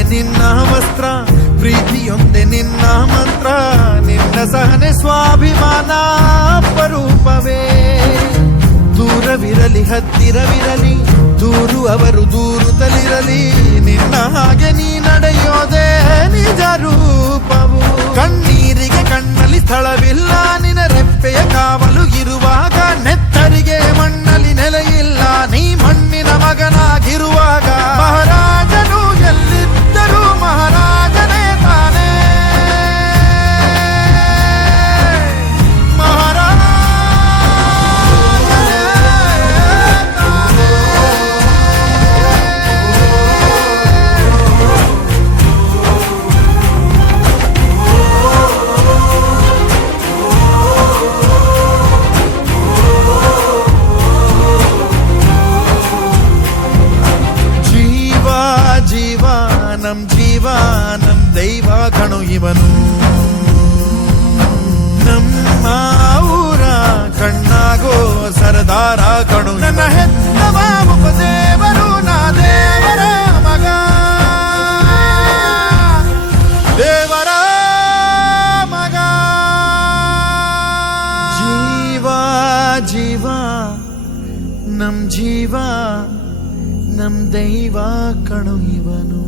ಪ್ರೀತಿಯೊಂದೆ ನಿನ್ನ ವಸ್ತ್ರ, ಪ್ರೀತಿಯೊಂದೆ ನಿನ್ನ ಮಂತ್ರ, ನಿನ್ನ ಸಹನೆ ಸ್ವಾಭಿಮಾನ ಅಪರೂಪವೇ. ದೂರವಿರಲಿ ಹತ್ತಿರವಿರಲಿ, ದೂರು ಅವರು ದೂರುತ್ತಲಿರಲಿ, ನಿನ್ನ ಹಾಗೆ ನೀ ನಡೆಯೋದೇ ನಿಜ ರೂಪವು. ಕಣ್ಣೀರಿಗೆ ಕಣ್ಣಲ್ಲಿ ಸ್ಥಳವಿಲ್ಲ, ನಿನ್ನ ರೆಪ್ಪೆಯ ಕಾವಲು ಇರುವಾಗ, ನೆತ್ತರಿಗೆ ಮಣ್ಣಲ್ಲಿ ನೆಲೆಯಿಲ್ಲ, ನೀ ಮಣ್ಣಿನ ಮಗನಾಗಿರುವಾಗ. ಮಹಾರಾಜನು ಎಲ್ಲಿದ್ದರೂ ಮಹಾರಾಜನೇ ತಾನೇ, ನಮ್ ದೈವ ಕಣು ಇವನು. ನಮ್ಮ ಊರ ಕಣ್ಣಾಗೋ ಸರದಾರ ಕಣು, ನನ್ನ ಹೆತ್ತವ ಉಪದೇವರು, ನಾ ದೇವರ ಮಗ, ದೇವರ ಮಗ. ಜೀವ ಜೀವ ನಮ್ ಜೀವ, ನಮ್ ದೈವ ಕಣು ಇವನು.